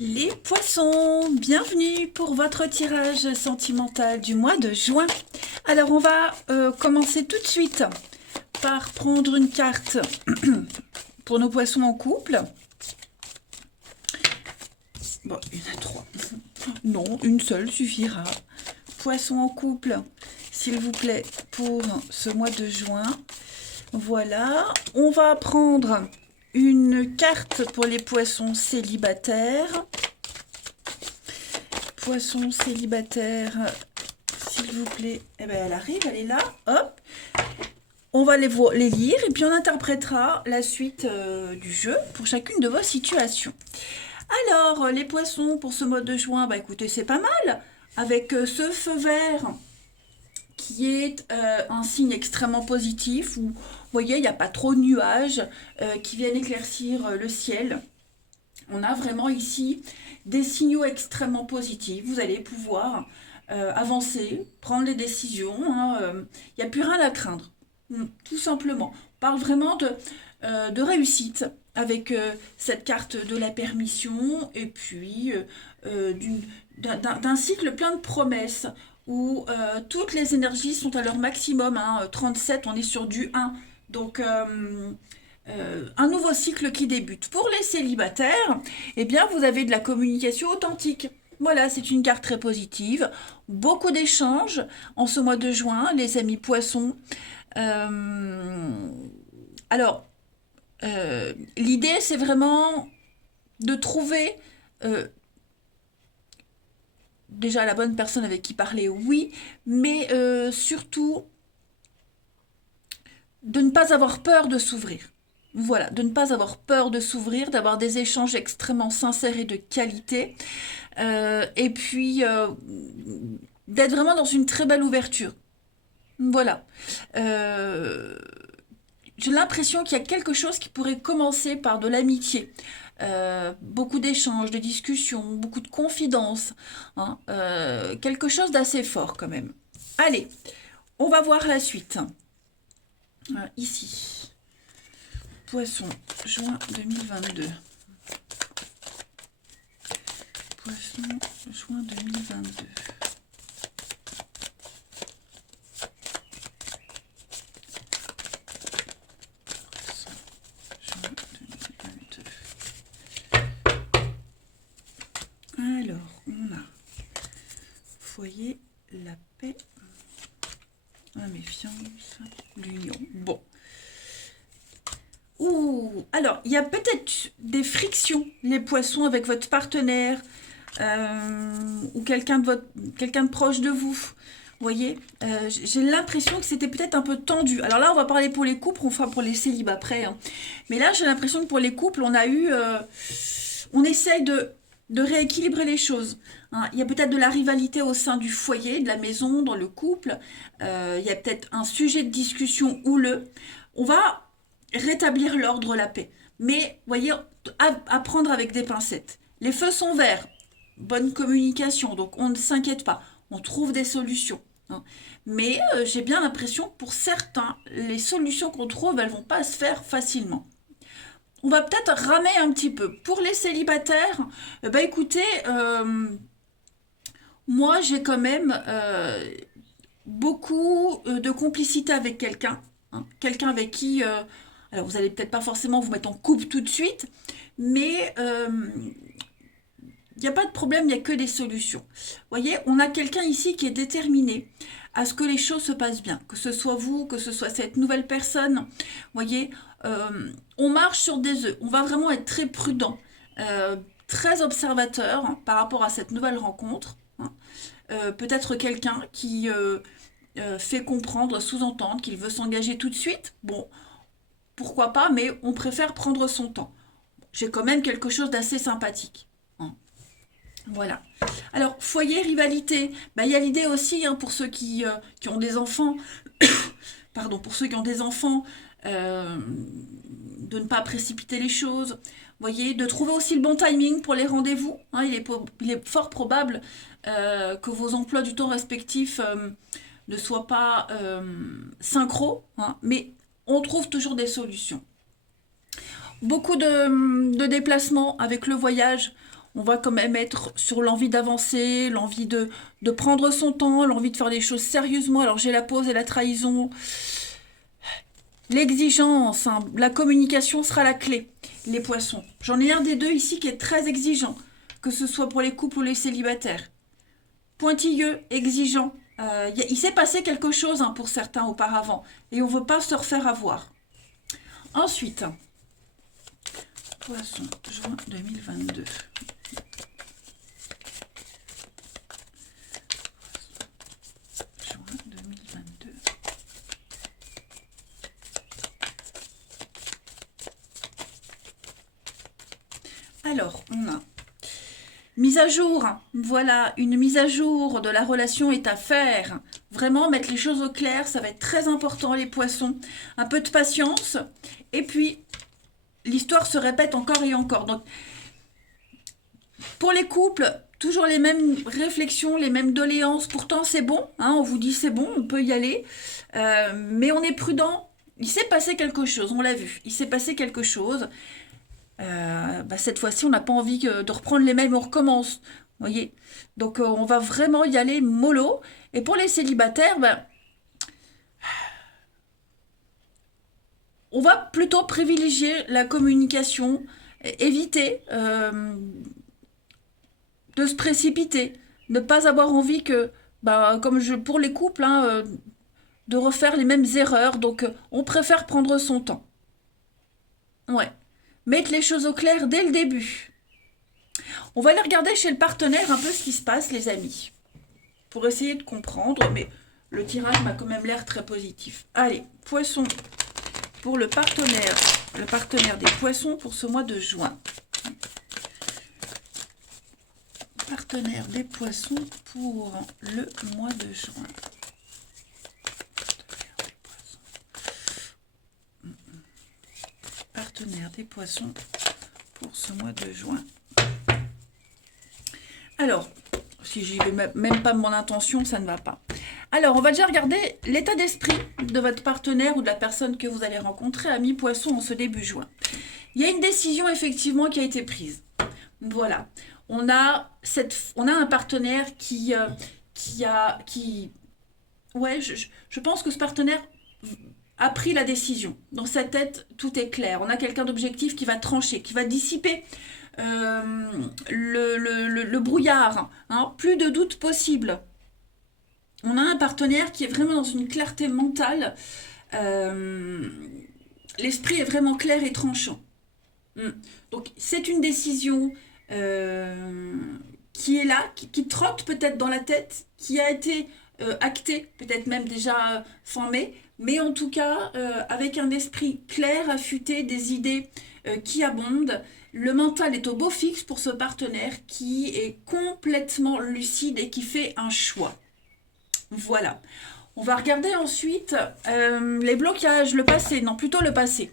Les poissons, bienvenue pour votre tirage sentimental du mois de juin. Alors on va commencer tout de suite par prendre une carte pour nos poissons en couple. Bon, il y en a trois. Non, une seule suffira. Poissons en couple, s'il vous plaît, pour ce mois de juin. Voilà, on va prendre une carte pour les poissons célibataires. Poissons célibataires, s'il vous plaît. Eh bien, elle arrive, elle est là. Hop. On va les lire et puis on interprétera la suite du jeu pour chacune de vos situations. Alors, les poissons pour ce mois de juin, bah écoutez, c'est pas mal. Avec ce feu vert qui est un signe extrêmement positif où, vous voyez, il n'y a pas trop de nuages qui viennent éclaircir le ciel. On a vraiment ici des signaux extrêmement positifs. Vous allez pouvoir avancer, prendre les décisions. Il n'y a plus rien à craindre, tout simplement. On parle vraiment de réussite avec cette carte de la permission et puis d'un cycle plein de promesses où toutes les énergies sont à leur maximum. 37, on est sur du 1. Donc, un nouveau cycle qui débute. Pour les célibataires, eh bien, vous avez de la communication authentique. Voilà, c'est une carte très positive. Beaucoup d'échanges en ce mois de juin, les amis poissons. Alors, l'idée, c'est vraiment de trouver déjà la bonne personne avec qui parler, oui, mais surtout de ne pas avoir peur de s'ouvrir. Voilà, de ne pas avoir peur de s'ouvrir, d'avoir des échanges extrêmement sincères et de qualité, et puis d'être vraiment dans une très belle ouverture. Voilà. J'ai l'impression qu'il y a quelque chose qui pourrait commencer par de l'amitié. Beaucoup d'échanges, de discussions, beaucoup de confidences. Quelque chose d'assez fort quand même. Allez, on va voir la suite. Ici. Poisson, juin 2022. Poisson, juin 2022. Poisson, juin 2022. Alors, on a foyer, la paix, la méfiance, l'union. Bon. Ouh, alors, il y a peut-être des frictions, les poissons, avec votre partenaire ou quelqu'un de proche de vous. Vous voyez, j'ai l'impression que c'était peut-être un peu tendu. Alors là, on va parler pour les couples, on fera pour les célibats après. Mais là, j'ai l'impression que pour les couples, on essaye de rééquilibrer les choses. Il y a peut-être de la rivalité au sein du foyer, de la maison, dans le couple. Il y a peut-être un sujet de discussion houleux. On va rétablir l'ordre, la paix. Mais, voyez, à prendre avec des pincettes. Les feux sont verts, bonne communication, donc on ne s'inquiète pas, on trouve des solutions. Mais j'ai bien l'impression que pour certains, les solutions qu'on trouve, elles vont pas se faire facilement. On va peut-être ramer un petit peu. Pour les célibataires, bah écoutez, moi j'ai quand même beaucoup de complicité avec quelqu'un. Quelqu'un avec qui alors, vous allez peut-être pas forcément vous mettre en couple tout de suite, mais il n'y a pas de problème, il n'y a que des solutions. Vous voyez, on a quelqu'un ici qui est déterminé à ce que les choses se passent bien, que ce soit vous, que ce soit cette nouvelle personne. Vous voyez, on marche sur des œufs, on va vraiment être très prudent, très observateur par rapport à cette nouvelle rencontre. Peut-être quelqu'un qui fait comprendre, sous-entendre qu'il veut s'engager tout de suite. Bon, pourquoi pas, mais on préfère prendre son temps. J'ai quand même quelque chose d'assez sympathique. Voilà. Alors, foyer, rivalité, bah, y a l'idée aussi, pour ceux qui ont des enfants, pardon, pour ceux qui ont des enfants, de ne pas précipiter les choses. Vous voyez, de trouver aussi le bon timing pour les rendez-vous. Il est fort probable que vos emplois du temps respectifs ne soient pas synchro, mais on trouve toujours des solutions. Beaucoup de déplacements avec le voyage. On va quand même être sur l'envie d'avancer, l'envie de prendre son temps, l'envie de faire les choses sérieusement. Alors j'ai la pause et la trahison. L'exigence, hein, la communication sera la clé, les poissons. J'en ai un des deux ici qui est très exigeant, que ce soit pour les couples ou les célibataires. Pointilleux, exigeant. Il s'est passé quelque chose hein, pour certains auparavant, et on ne veut pas se refaire avoir. Ensuite, poisson, juin 2022. Juin 2022. Alors, on a mise à jour. Voilà, une mise à jour de la relation est à faire. Vraiment, mettre les choses au clair, ça va être très important, les poissons. Un peu de patience. Et puis, l'histoire se répète encore et encore. Donc, pour les couples, toujours les mêmes réflexions, les mêmes doléances. Pourtant, c'est bon. Hein, on vous dit c'est bon, on peut y aller. Mais on est prudent. Il s'est passé quelque chose, on l'a vu. Il s'est passé quelque chose. Cette fois-ci, on n'a pas envie de reprendre les mêmes, on recommence. Voyez. Donc, on va vraiment y aller mollo. Et pour les célibataires, on va plutôt privilégier la communication, éviter de se précipiter, ne pas avoir envie que, pour les couples, hein, de refaire les mêmes erreurs. Donc, on préfère prendre son temps. Ouais. Mettre les choses au clair dès le début. On va aller regarder chez le partenaire un peu ce qui se passe, les amis. Pour essayer de comprendre, mais le tirage m'a quand même l'air très positif. Allez, poisson pour le partenaire des poissons pour ce mois de juin. Partenaire des poissons pour le mois de juin. Partenaire des poissons pour ce mois de juin. Alors, si j'y vais même pas mon intention, ça ne va pas. Alors, on va déjà regarder l'état d'esprit de votre partenaire ou de la personne que vous allez rencontrer à mi-poisson en ce début juin. Il y a une décision effectivement qui a été prise. Voilà. On a un partenaire ouais, je pense que ce partenaire a pris la décision. Dans sa tête, tout est clair. On a quelqu'un d'objectif qui va trancher, qui va dissiper le brouillard. Hein. Plus de doute possible. On a un partenaire qui est vraiment dans une clarté mentale. L'esprit est vraiment clair et tranchant. Donc, c'est une décision qui est là, qui trotte peut-être dans la tête, qui a été actée, peut-être même déjà fin mai, mais en tout cas, avec un esprit clair, affûté, des idées qui abondent. Le mental est au beau fixe pour ce partenaire qui est complètement lucide et qui fait un choix. Voilà. On va regarder ensuite les blocages, le passé, non, plutôt le passé.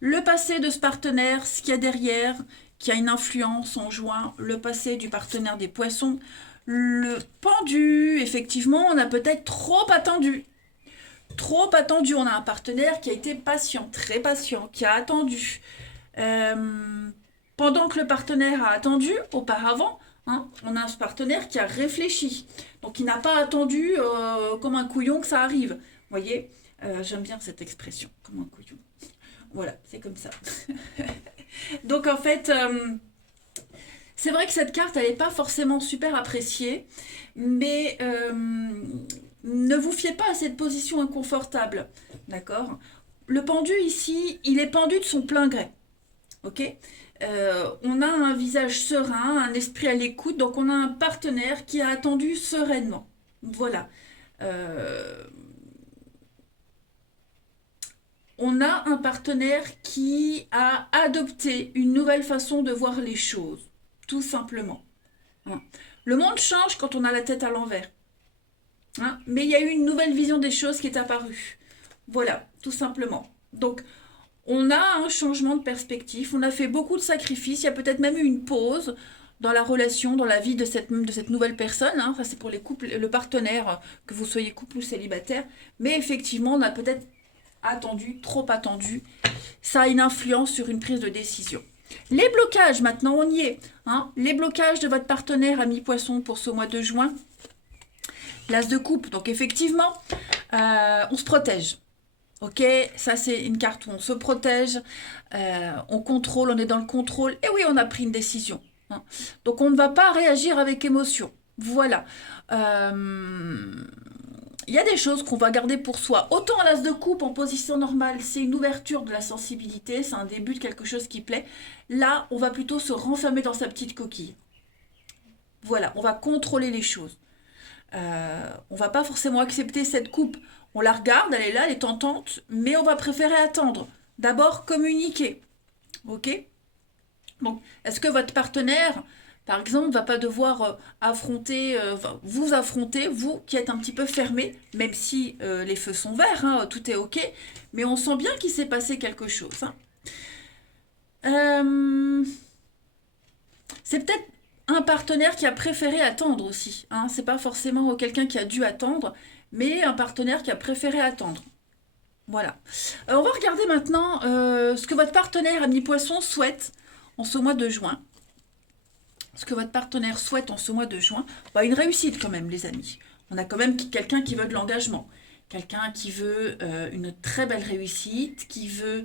Le passé de ce partenaire, ce qu'il y a derrière, qui a une influence en juin, le passé du partenaire des poissons. Le pendu, effectivement, on a peut-être trop attendu. Trop attendu, on a un partenaire qui a été patient, très patient, qui a attendu. Pendant que le partenaire a attendu, auparavant, hein, on a un partenaire qui a réfléchi. Donc, il n'a pas attendu comme un couillon que ça arrive. Vous voyez, j'aime bien cette expression, comme un couillon. Voilà, c'est comme ça. Donc, en fait, c'est vrai que cette carte, elle n'est pas forcément super appréciée, mais ne vous fiez pas à cette position inconfortable, d'accord? Le pendu ici, il est pendu de son plein gré, ok? On a un visage serein, un esprit à l'écoute, donc on a un partenaire qui a attendu sereinement. Voilà. On a un partenaire qui a adopté une nouvelle façon de voir les choses, tout simplement. Hein. Le monde change quand on a la tête à l'envers. Hein, mais il y a eu une nouvelle vision des choses qui est apparue. Voilà, tout simplement. Donc, on a un changement de perspective, on a fait beaucoup de sacrifices, il y a peut-être même eu une pause dans la relation, dans la vie de cette nouvelle personne. Hein. Ça, c'est pour les couples, le partenaire, que vous soyez couple ou célibataire. Mais effectivement, on a peut-être attendu, trop attendu. Ça a une influence sur une prise de décision. Les blocages, maintenant on y est. Hein. Les blocages de votre partenaire ami poisson pour ce mois de juin. L'as de coupe, donc effectivement, on se protège. Ok, ça c'est une carte où on se protège, on contrôle, on est dans le contrôle. Et oui, on a pris une décision. Hein. Donc on ne va pas réagir avec émotion. Voilà. Il y a des choses qu'on va garder pour soi. Autant l'as de coupe en position normale, c'est une ouverture de la sensibilité, c'est un début de quelque chose qui plaît. Là, on va plutôt se renfermer dans sa petite coquille. Voilà, on va contrôler les choses. On va pas forcément accepter cette coupe. On la regarde, elle est là, elle est tentante, mais on va préférer attendre. D'abord, communiquer. Ok? Donc, est-ce que votre partenaire, par exemple, ne va pas devoir vous affronter, vous qui êtes un petit peu fermé, même si les feux sont verts, hein, tout est ok, mais on sent bien qu'il s'est passé quelque chose. Hein. C'est peut-être un partenaire qui a préféré attendre aussi. Hein. C'est pas forcément quelqu'un qui a dû attendre, mais un partenaire qui a préféré attendre. Voilà. On va regarder maintenant ce que votre partenaire ami poisson souhaite en ce mois de juin. Ce que votre partenaire souhaite en ce mois de juin, bah, une réussite quand même, les amis. On a quand même quelqu'un qui veut de l'engagement, quelqu'un qui veut une très belle réussite, qui veut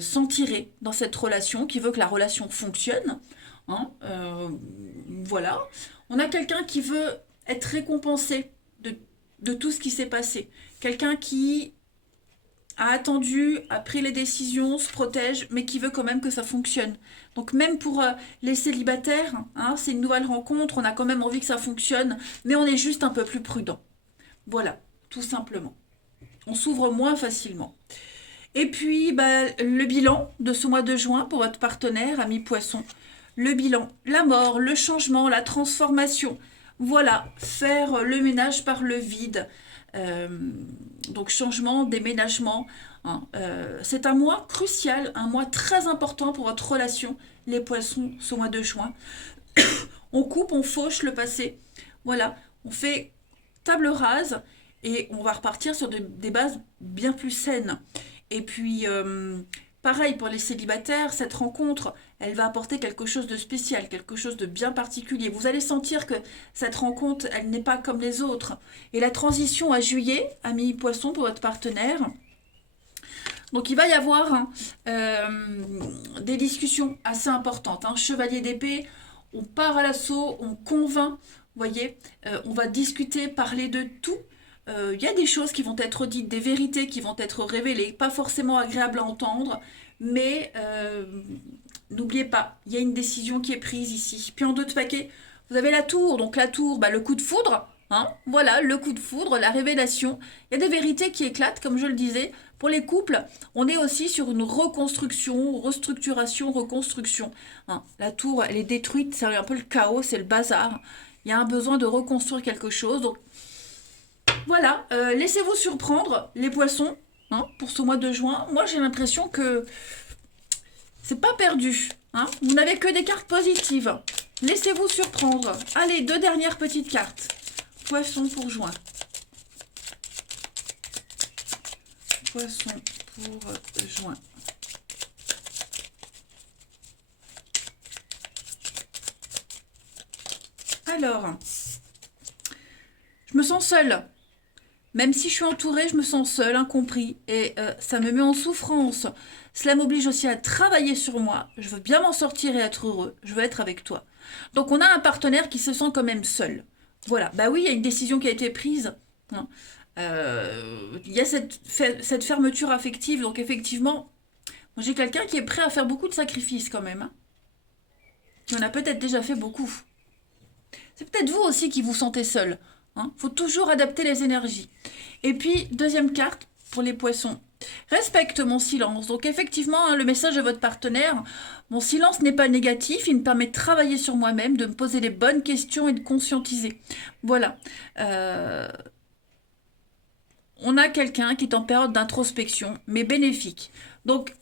s'en tirer dans cette relation, qui veut que la relation fonctionne. Hein, voilà. On a quelqu'un qui veut être récompensé de tout ce qui s'est passé. Quelqu'un qui a attendu, a pris les décisions, se protège, mais qui veut quand même que ça fonctionne. Donc même pour les célibataires, hein, c'est une nouvelle rencontre, on a quand même envie que ça fonctionne, mais on est juste un peu plus prudent. Voilà, tout simplement. On s'ouvre moins facilement. Et puis, bah, le bilan de ce mois de juin pour votre partenaire, ami poisson. Le bilan, la mort, le changement, la transformation. Voilà, faire le ménage par le vide. Donc changement, déménagement. Hein. C'est un mois crucial, un mois très important pour votre relation, les poissons, ce mois de juin. On coupe, on fauche le passé. Voilà, on fait table rase et on va repartir sur des bases bien plus saines. Et puis, pareil pour les célibataires, cette rencontre, elle va apporter quelque chose de spécial, quelque chose de bien particulier. Vous allez sentir que cette rencontre, elle n'est pas comme les autres. Et la transition à juillet, ami poisson pour votre partenaire, donc il va y avoir hein, des discussions assez importantes. Hein. Chevalier d'épée, on part à l'assaut, on convainc, vous voyez, on va discuter, parler de tout. Il y a des choses qui vont être dites, des vérités qui vont être révélées, pas forcément agréables à entendre, mais n'oubliez pas, il y a une décision qui est prise ici. Puis en deux de paquet, vous avez la tour, donc la tour, bah, le coup de foudre, hein, voilà, le coup de foudre, la révélation. Il y a des vérités qui éclatent, comme je le disais. Pour les couples, on est aussi sur une reconstruction, restructuration, reconstruction. Hein. La tour, elle est détruite, c'est un peu le chaos, c'est le bazar. Il y a un besoin de reconstruire quelque chose, donc voilà, laissez-vous surprendre, les poissons, hein, pour ce mois de juin. Moi, j'ai l'impression que c'est pas perdu. Hein. Vous n'avez que des cartes positives. Laissez-vous surprendre. Allez, deux dernières petites cartes. Poisson pour juin. Poisson pour juin. Alors, je me sens seule. Même si je suis entourée, je me sens seule, incompris, et ça me met en souffrance. Cela m'oblige aussi à travailler sur moi. Je veux bien m'en sortir et être heureux. Je veux être avec toi. Donc on a un partenaire qui se sent quand même seul. Voilà, bah oui, il y a une décision qui a été prise. Hein. Il y a cette fermeture affective. Donc effectivement, j'ai quelqu'un qui est prêt à faire beaucoup de sacrifices quand même. Hein. Il en a peut-être déjà fait beaucoup. C'est peut-être vous aussi qui vous sentez seul. Hein. Faut toujours adapter les énergies. Et puis, deuxième carte pour les poissons. Respecte mon silence. Donc effectivement, hein, le message de votre partenaire, mon silence n'est pas négatif, il me permet de travailler sur moi-même, de me poser les bonnes questions et de conscientiser. Voilà. On a quelqu'un qui est en période d'introspection, mais bénéfique. Donc,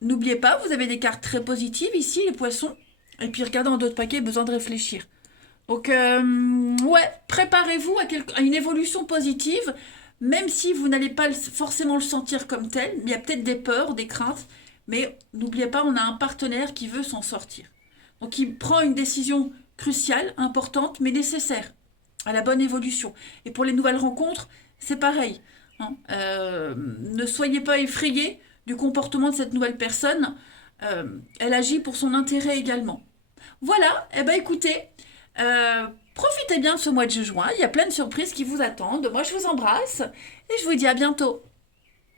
n'oubliez pas, vous avez des cartes très positives ici, les poissons. Et puis, regardez en d'autres paquets, besoin de réfléchir. Donc, ouais, préparez-vous à une évolution positive, même si vous n'allez pas forcément le sentir comme tel. Il y a peut-être des peurs, des craintes, Mais n'oubliez pas, on a un partenaire qui veut s'en sortir. Donc il prend une décision cruciale, importante, mais nécessaire à la bonne évolution. Et pour les nouvelles rencontres, c'est pareil. Hein. Ne soyez pas effrayés du comportement de cette nouvelle personne. Elle agit pour son intérêt également. Voilà, eh ben écoutez, profitez bien de ce mois de juin. Il y a plein de surprises qui vous attendent. Moi, je vous embrasse et je vous dis à bientôt.